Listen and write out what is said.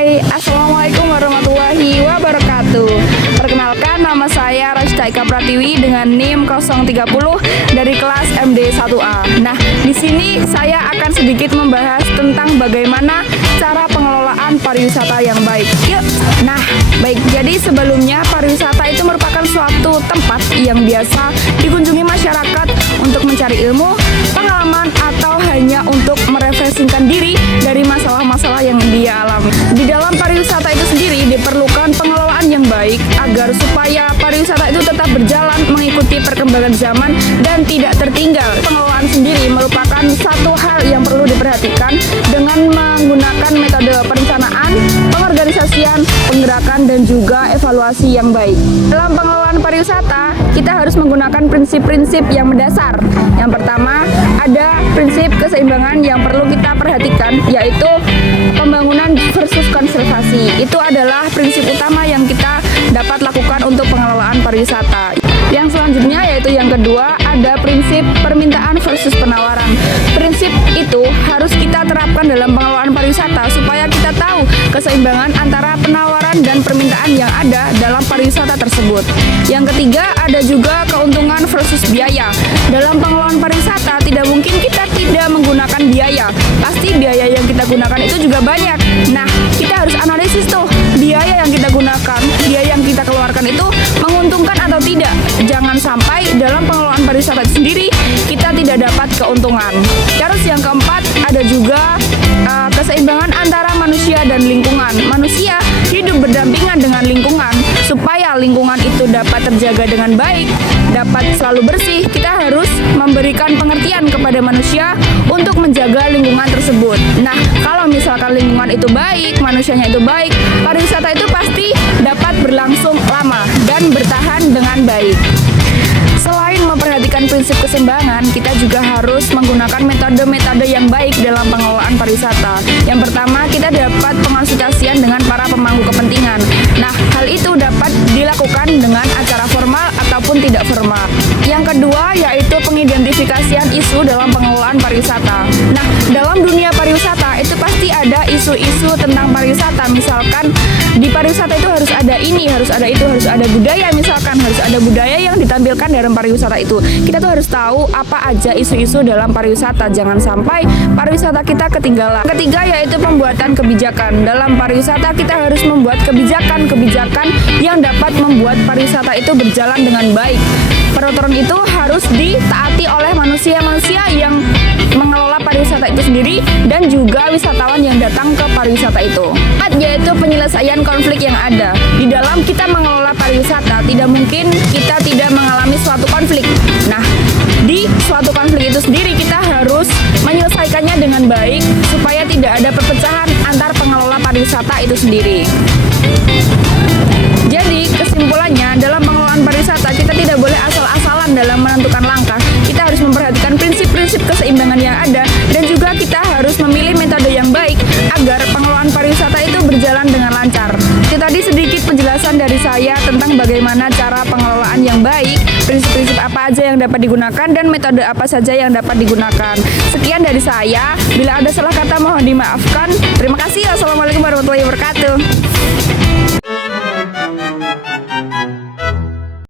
Hai, Assalamualaikum warahmatullahi wabarakatuh. Perkenalkan, nama saya Rashida Ika Pratiwi dengan NIM 030 dari kelas MD 1A. Nah, di sini saya akan sedikit membahas tentang bagaimana cara pengelolaan pariwisata yang baik. Yuk. Nah, baik. Jadi sebelumnya pariwisata itu merupakan suatu tempat yang biasa dikunjungi masyarakat untuk mencari ilmu, pengalaman, atau hanya untuk merefreshingkan diri dari masalah-masalah yang dia alami. Di dalam pariwisata itu sendiri diperlukan pengelolaan yang baik agar supaya pariwisata itu tetap berjalan mengikuti perkembangan zaman dan tidak tertinggal. Pengelolaan sendiri merupakan satu hal yang perlu diperhatikan dengan menggunakan metode perencanaan, pengorganisasian, penggerakan, dan juga evaluasi yang baik. Dalam pengelolaan pariwisata, kita harus menggunakan prinsip-prinsip yang mendasar. Yang pertama, ada prinsip keseimbangan yang perlu kita perhatikan, yaitu pembangunan versus konservasi. Itu adalah prinsip utama yang kita dapat lakukan untuk pengelolaan pariwisata. Yang selanjutnya yaitu yang kedua, ada prinsip permintaan versus penawaran. Prinsip itu harus kita terapkan dalam pengelolaan pariwisata supaya kita tahu keseimbangan antara penawaran dan permintaan yang ada dalam pariwisata tersebut. Yang ketiga, ada juga keuntungan versus biaya. Dalam pengelolaan pariwisata tidak mungkin kita tidak menggunakan biaya. Pasti biaya yang kita gunakan itu juga banyak. Nah, kita harus analisis tuh biaya yang kita gunakan, biaya yang kita keluarkan itu menguntungkan atau tidak. Jangan sampai dalam pengelolaan pariwisata itu sendiri kita tidak dapat keuntungan. Terus yang keempat, ada juga keseimbangan antara manusia dan lingkungan. Manusia hidup berdampingan dengan lingkungan. Supaya lingkungan itu dapat terjaga dengan baik, dapat selalu bersih, kita harus memberikan pengertian kepada manusia untuk menjaga lingkungan tersebut. Nah, kalau misalkan lingkungan itu baik, manusianya itu baik, pariwisata itu pasti dapat berlangsung lama dan bertahan dengan baik. Selain memperhatikan prinsip keseimbangan, kita juga harus menggunakan metode-metode yang baik dalam pengelolaan pariwisata. Yang pertama, kita dapat pengonsultasian dengan para pemangku kepentingan. Nah, hal itu dapat dilakukan dengan acara formal ataupun tidak formal. Yang kedua, yaitu pengidentifikasian isu dalam pengelolaan pariwisata. Nah, dalam dunia pariwisata itu pasti ada isu-isu tentang pariwisata. Misalkan di pariwisata itu harus ada ini, harus ada itu, harus ada budaya, misalkan harus ada budaya yang ditampilkan dalam pariwisata itu. Kita tuh harus tahu apa aja isu-isu dalam pariwisata. Jangan sampai pariwisata kita ketinggalan. Ketiga, yaitu pembuatan kebijakan. Dalam pariwisata kita harus membuat kebijakan-kebijakan yang dapat membuat pariwisata itu berjalan dengan baik. Peraturan itu harus ditaati oleh manusia-manusia yang mengelola pariwisata itu sendiri dan juga wisatawan yang datang ke pariwisata itu. Yaitu penyelesaian konflik yang ada. Di dalam kita mengelola pariwisata, tidak mungkin kita tidak mengalami suatu konflik. Nah, di suatu konflik itu sendiri kita harus menyelesaikannya dengan baik supaya tidak ada perpecahan antar pengelola pariwisata itu sendiri. Jadi, kesimpulannya, dalam pengelolaan pariwisata kita tidak boleh asal-asalan dalam menentukan langkah. Kita harus memperhatikan prinsip-prinsip keseimbangan yang ada dan juga kita harus memilih metode yang baik agar pengelolaan pariwisata itu berjalan dengan lancar. Itu tadi sedikit penjelasan dari saya tentang bagaimana cara pengelolaan yang baik, prinsip-prinsip apa aja yang dapat digunakan, dan metode apa saja yang dapat digunakan. Sekian dari saya. Bila ada salah kata mohon dimaafkan. Terima kasih. Wassalamualaikum warahmatullahi wabarakatuh.